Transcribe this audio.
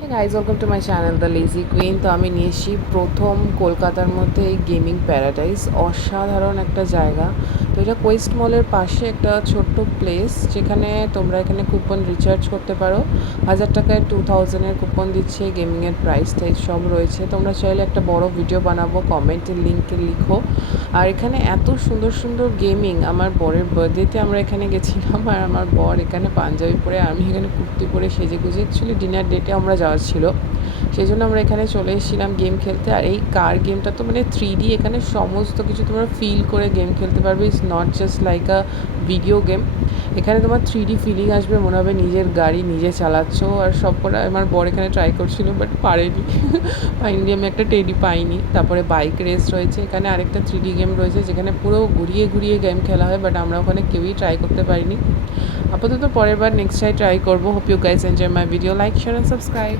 Hey guys, welcome to my channel The Lazy Queen। তো আমি নিয়ে এসেছি প্রথম কলকাতার মধ্যে এই গেমিং প্যারাডাইস, অসাধারণ একটা জায়গা। তো এটা কোয়েস্ট মলের পাশে একটা ছোট্ট প্লেস, যেখানে তোমরা এখানে কুপন রিচার্জ করতে পারো। 1000 টাকায় 2000-এর কুপন দিচ্ছে, গেমিংয়ের প্রাইস টাইস সব রয়েছে। তোমরা চাইলে একটা বড় ভিডিও বানাবো, কমেন্টের লিঙ্কে লিখো। আর এখানে এত সুন্দর সুন্দর গেমিং, আমার বরের বার্থডেতে আমরা এখানে গেছিলাম, আর আমার বর এখানে পাঞ্জাবি পরে, আমি এখানে কুর্তি পরে সেজে গুজে, অ্যাকচুয়ালি ডিনার ডেটে আমরা যাওয়া ছিল, সেই জন্য আমরা এখানে চলে এসেছিলাম গেম খেলতে। আর এই কার গেমটা তো মানে 3D, এখানে সমস্ত কিছু তোমরা ফিল করে গেম খেলতে পারবে। It's not just like a video game, এখানে তোমার 3D ফিলিং আসবে, মনে হবে নিজের গাড়ি নিজে চালাচ্ছ। আর সব কটা আমার বর এখানে ট্রাই করছিল, বাট পারেনি। ফাইনালি আমি একটা টেডি পাইনি। তারপরে বাইক রেস রয়েছে, এখানে আরেকটা 3D গেম রয়েছে, যেখানে পুরো ঘুরিয়ে ঘুরিয়ে গেম খেলা হয়, বাট আমরা ওখানে কেউই ট্রাই করতে পারিনি। আপাতত পরের বার নেক্সট ট্রাই করবো। Hope you guys enjoy my video. Like, share and subscribe.